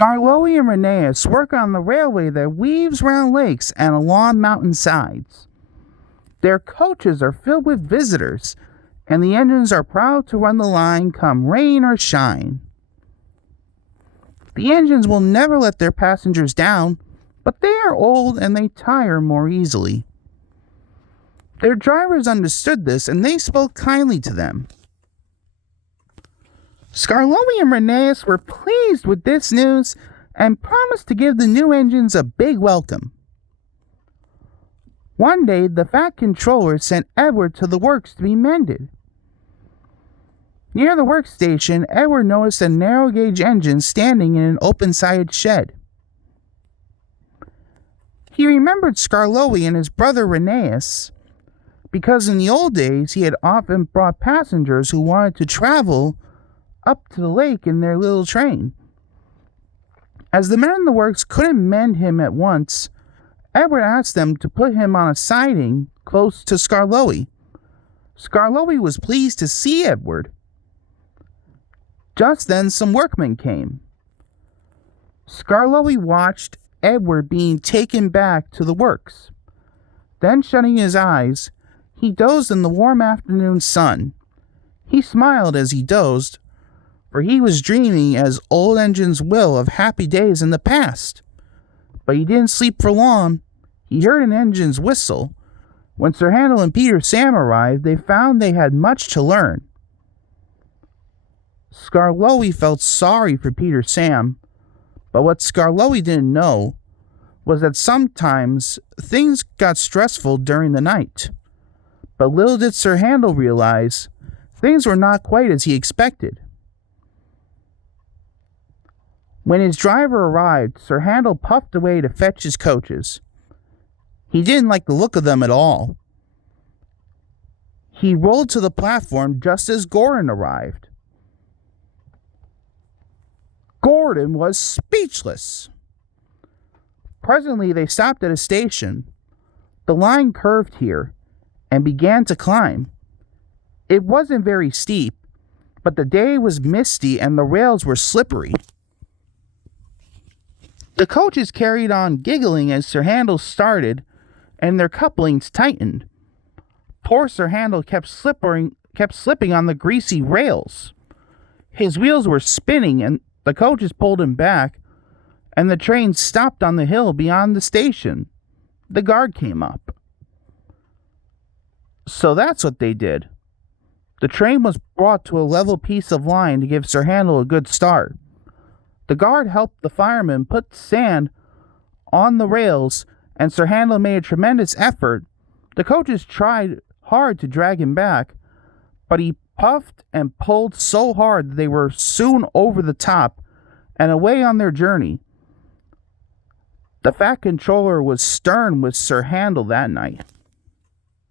Skarloey and Rheneas work on the railway that weaves round lakes and along mountain sides. Their coaches are filled with visitors, and the engines are proud to run the line come rain or shine. The engines will never let their passengers down, but they are old and they tire more easily. Their drivers understood this, and they spoke kindly to them. Skarloey and Rheneas were pleased with this news and promised to give the new engines a big welcome. One day, the Fat Controller sent Edward to the works to be mended. Near the workstation, Edward noticed a narrow-gauge engine standing in an open-sided shed. He remembered Skarloey and his brother Rheneas, because in the old days he had often brought passengers who wanted to travel up to the lake in their little train. As the men in the works couldn't mend him at once, Edward asked them to put him on a siding close to Skarloey. Skarloey was pleased to see Edward. Just then some workmen came. Skarloey watched Edward being taken back to the works. Then, shutting his eyes, he dozed in the warm afternoon sun. He smiled as he dozed, for he was dreaming, as old engines will, of happy days in the past. But he didn't sleep for long. He heard an engine's whistle. When Sir Handel and Peter Sam arrived, they found they had much to learn. Skarloey felt sorry for Peter Sam, but what Skarloey didn't know was that sometimes things got stressful during the night. But little did Sir Handel realize things were not quite as he expected. When his driver arrived, Sir Handel puffed away to fetch his coaches. He didn't like the look of them at all. He rolled to the platform just as Gordon arrived. Gordon was speechless. Presently they stopped at a station. The line curved here and began to climb. It wasn't very steep, but the day was misty and the rails were slippery. The coaches carried on giggling as Sir Handel started, and their couplings tightened. Poor Sir Handel kept slipping on the greasy rails. His wheels were spinning, and the coaches pulled him back, and the train stopped on the hill beyond the station. The guard came up. So that's what they did. The train was brought to a level piece of line to give Sir Handel a good start. The guard helped the firemen put sand on the rails, and Sir Handel made a tremendous effort. The coaches tried hard to drag him back, but he puffed and pulled so hard that they were soon over the top and away on their journey. The Fat Controller was stern with Sir Handel that night.